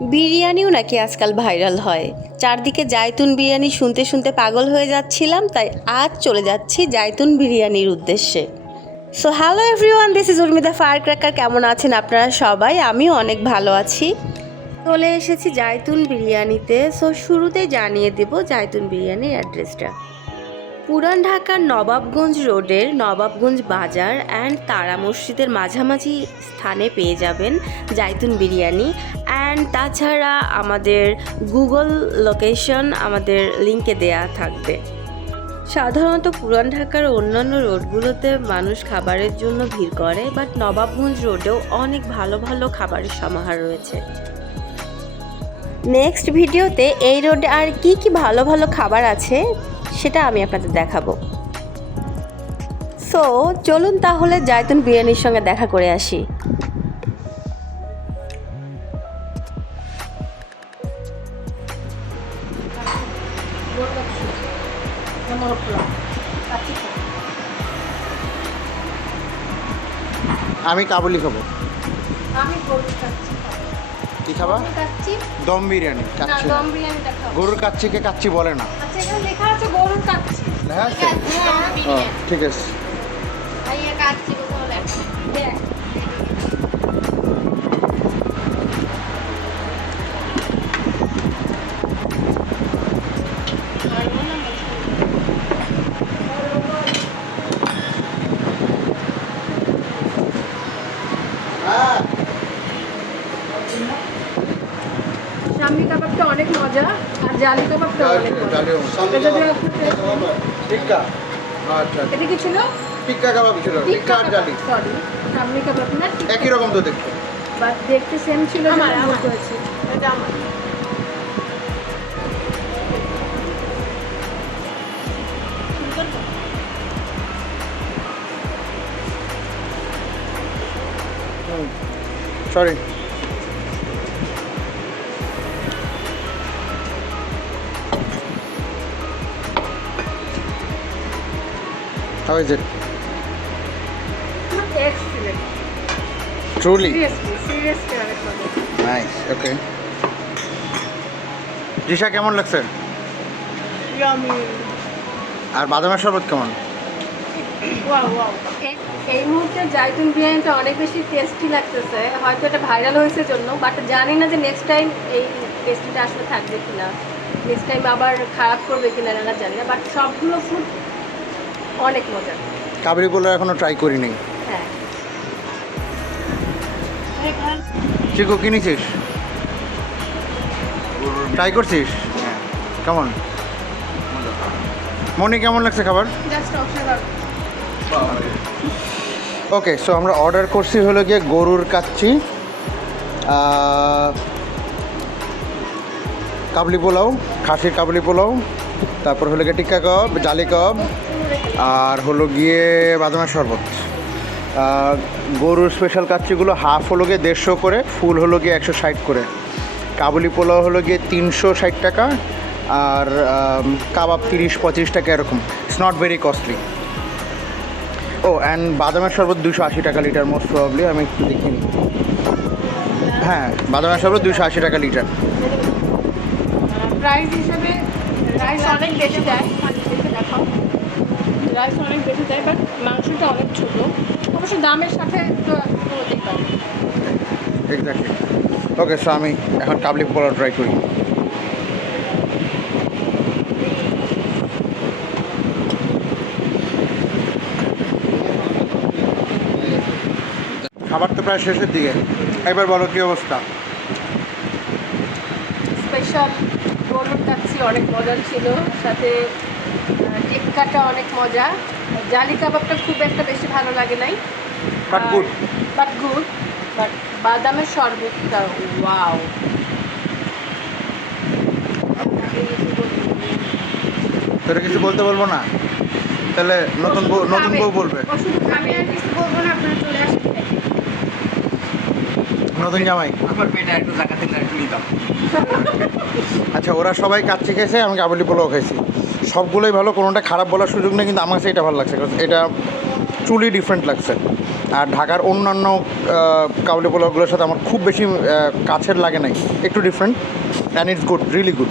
বিরিয়ানিও নাকি আজকাল ভাইরাল হয়। চারদিকে জায়তুন বিরিয়ানি শুনতে শুনতে পাগল হয়ে যাচ্ছিলাম, তাই আজ চলে যাচ্ছি জায়তুন বিরিয়ানির উদ্দেশ্যে। So hello everyone this is Urmida fire cracker কেমন আছেন আপনারা সবাই? আমিও অনেক ভালো আছি। চলে এসেছি জায়তুন বিরিয়ানিতে। সো শুরুতেই জানিয়ে দেব জায়তুন বিরিয়ানির অ্যাড্রেসটা পুরান ঢাকার নবাবগঞ্জ রোডের নবাবগঞ্জ বাজার অ্যান্ড তারা মসজিদের মাঝামাঝি স্থানে পেয়ে যাবেন জাইতুন বিরিয়ানি অ্যান্ড তাছাড়া আমাদের গুগল লোকেশন আমাদের লিঙ্কে দেয়া থাকবে। সাধারণত পুরান ঢাকার অন্যান্য রোডগুলোতে মানুষ খাবারের জন্য ভিড় করে বাট নবাবগঞ্জ রোডেও অনেক ভালো ভালো খাবারের সমাহার রয়েছে। নেক্সট ভিডিওতে এই রোডে আর কি কি ভালো ভালো খাবার আছে? সেটা আমি আপনাদের দেখাবো। সো চলুন তাহলে জায়তুন বিরিয়ানির সঙ্গে দেখা করে আসি। আমি কাবুলি খাব। আমি কি খাবা? দম বিরিয়ানি। দম বিরিয়ানিটা গরুর কাচ্চিকে কাচ্চি বলে না। আচ্ছা এখানে লেখা হ্যাঁ ঠিক আছে। সামনি কাবাবটা অনেক মজা আর জালি কাবাবটা অনেক মজা। এটা টিক্কা। আচ্ছা এটা কি ছিল? টিক্কা কাবাব ছিল টিক্কা আর জালি। সরি সামনি কাবাব না একই রকম তো দেখতে। বাট দেখতে সেম ছিল আমার, আমার। ভুল এটা আমার। Sorry How is it? Excellent Truly? অনেক মজা nice. Okay. জিশা কেমন লাগছে? আর বাদামের শরবত কেমন? এই মুহূর্তে জাইতুন বিরিয়ানিটা অনেক বেশি টেস্টি লাগতেছে। হয়তো এটা ভাইরাল হয়েছে জন্য বাট জানি না যে নেক্সট টাইম এই টেস্টিটা আসলে থাকবে কিনা। নেক্সট টাইম আবার খারাপ করবে কিনা না জানি না বাট সবগুলো ফুড অনেক মজা। কাবরি পোলা এখনও ট্রাই করি নাই। হ্যাঁ। চিকু কিনেছিস ট্রাই করছিস? কেমন? মনে কেমন লাগছে খাবার? ওকে সো আমরা অর্ডার করছি হলো গিয়ে গরুর কাচ্ছি কাবলি পোলাও খাসির কাবলি পোলাও তারপর হলো গিয়ে টিক্কা কাবাব জালি কাবাব আর হলো গিয়ে বাদামের শরবত। গরুর স্পেশাল কাচ্চিগুলো হাফ হলো গিয়ে দেড়শো করে ফুল হলো গিয়ে একশো ষাট করে। কাবুলি পোলাও হলো গিয়ে তিনশো ষাট টাকা, আর কাবাব তিরিশ পঁচিশ টাকা এরকম। ইটস নট ভেরি কস্টলি ও অ্যান্ড বাদামের শরবত দুশো আশি টাকা লিটার মোস্ট প্রবলি আমি একটু দেখিনি হ্যাঁ বাদামের শরবত দুশো আশি টাকা লিটার প্রাইস হিসেবে রাইস অনেক বেশি দেয়। দেখে রাইস অনেক বেশি দেয় বাট মাংসটা অনেক ছোটো। অবশ্য দামের সাথে তো হতেই পারে। এক্স্যাক্টলি ওকে সো আমি এখন কাবলি পোলাও ট্রাই করি। খাবার তো প্রায় শেষের দিকে। এবার বলো কী অবস্থা? স্পেশাল কাচ্ছি অনেক মজার ছিল। সাথে টিক্কাটা অনেক মজা। জালি কাবাবটা খুব একটা বেশি ভালো লাগে নাই। But good. But good but বাদামের শরবতটা ওয়াও তোরা কিছু বলতে বলব না? তাহলে নতুন বউ নতুন বউ বলবে। আমি আর কিছু বলব না আপনারা চলে আসেন। নতুন জামাই। আমার পেটে একটু জায়গা থেকে একটু নিতাম আচ্ছা ওরা সবাই কাচ্চি খেয়েছে, আমি কাবুলি পোলাও খেয়েছি। সবগুলোই ভালো, কোনোটা খারাপ বলার সুযোগ নেই, কিন্তু আমার কাছে এটা ভালো লাগছে এটা চুলি ডিফারেন্ট লাগছে। আর ঢাকার অন্যান্য কাবলি পোলাওগুলোর সাথে আমার খুব বেশি কাছের লাগে নাই, একটু different and it's good really good